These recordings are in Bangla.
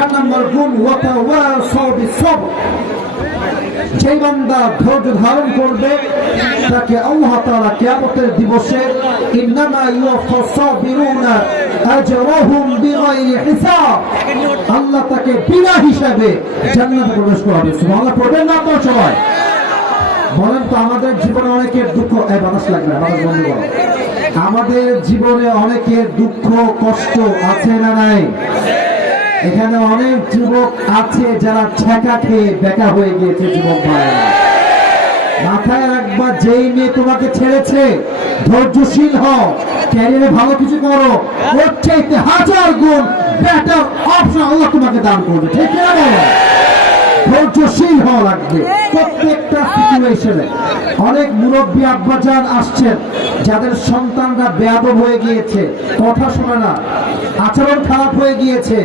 4 নম্বর গুণ ওয়াতাওয়াসাউ বিসসবর, যে বান্দা ধৈর্য ধারণ করবে তাকে আল্লাহ তাআলা কিয়ামতের দিবসে ইন্নামা ইউওয়াফাস সাবিরুনা আজরাহুম বিগাইরি হিসাব, আল্লাহ তাকে বিনা হিসাবে জান্নাতে প্রবেশ করাবে। সুবহানাল্লাহ পড়বেন না আপনারা সবাই? বলেন তো আমাদের জীবনে অনেকের দুঃখ, এই বাতাস লাগবে আমাদের বন্ধু বলো, আমাদের জীবনে অনেকের দুঃখ কষ্ট আছে না নাই? এখানে অনেক যুবক আছে যারা ছেঁকা খেয়ে বেকা হয়ে গিয়েছে। যুবক ভাই মাথায় রাখবা, যেই মেয়ে তোমাকে ছেড়েছে ধৈর্যশীল হও, ক্যারিয়ারে ভালো কিছু করো, ওর চাইতে 1000 গুণ বেটার অপশন আল্লাহ তোমাকে দান করবে। ঠিক না বলো? ধৈর্যশীল হওয়া লাগবে প্রত্যেকটা সিচুয়েশনে। অনেক মুরব্বী আব্বাজান আসছেন যাদের সন্তানরা বেয়াদব হয়ে গিয়েছে, কথা শোনে না, আচরণ খারাপ হয়ে গিয়েছে,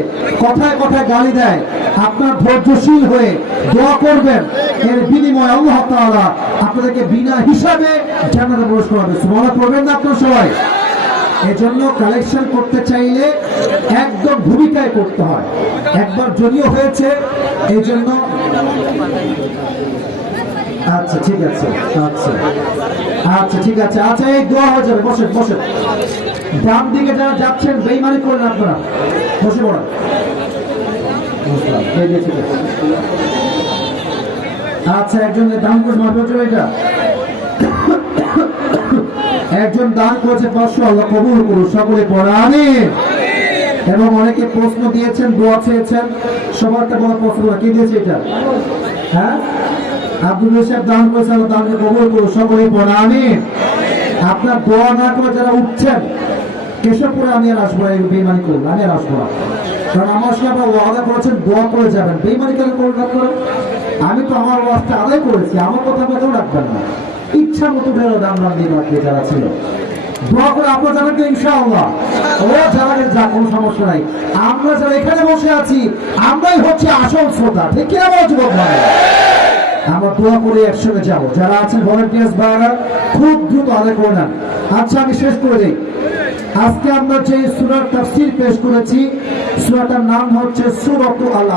কথায় কথায় গালি দেয়। আপনার ধৈর্যশীল হয়ে দোয়া করবেন, এর বিনিময়ে আল্লাহ তাআলা আপনাদেরকে বিনা হিসাবে জান্নাতে প্রবেশ করাবে। সুবহানাল্লাহ পড়বেন না আপনারা সবাই? এজন্য কালেকশন করতে চাইলে একদম ভূমিকায় করতে হয়। একবার যদিও হয়েছে, এই জন্য আচ্ছা ঠিক আছে, আচ্ছা আচ্ছা ঠিক আছে, আচ্ছা এই দোয়া হয়ে যাবে। বসেন বসেন, ডান দিকে যারা যাচ্ছেন বেঈমানি করেন আপনারা, বসে পড়েন। আচ্ছা একজন দান করে মারবে, এটা একজন দান করেছে 500, আল্লাহ কবুল করুন। সকলে পড়া আমিন। এবং অনেকে প্রশ্ন দিয়েছেন, দোয়া চেয়েছেন, সবারটা বড় প্রশ্ন কি দিয়েছে এটা? হ্যাঁ আব্দুল সাহেব দান করেছে, আল্লাহ দানকে কবুল করুন। সকলে পড়া আমিন। আপনার দোয়া না করে যারা উঠছেন, কেশবপুরে আমি আর আসবো, বেঈমানি করবো আমি আর আসবো না, কারণ আমার সঙ্গে আপনার ওয়াদা করেছেন দোয়া করে যাবেন। বেঈমানি কেন করবেন? আমি তো আমার ওয়াদা আদায় করেছি, আমার কথা কেউ রাখবেন না। ইচ্ছা মতো বেরো দাম দিয়ে রাখবে যারা ছিল, দোয়া করে আপনার জানাকে ইনশাআল্লাহ ও জানাকে যা, কোনো সমস্যা নাই। আমরা যারা এখানে বসে আছি আমরাই হচ্ছে আসল শ্রোতা। ঠিক কিনা বলো যুবক ভাই? আমরা দোয়া করে একসঙ্গে যাবো। যারা আছেন ভলান্টিয়ার্স ভাইরা খুব দ্রুত আদায় করে নেন। আচ্ছা আমি শেষ করে দিই। আজকে আমরা যে সূরার তাফসীর পেশ করেছি, সূরাটার নাম হচ্ছে সূরাতুল আল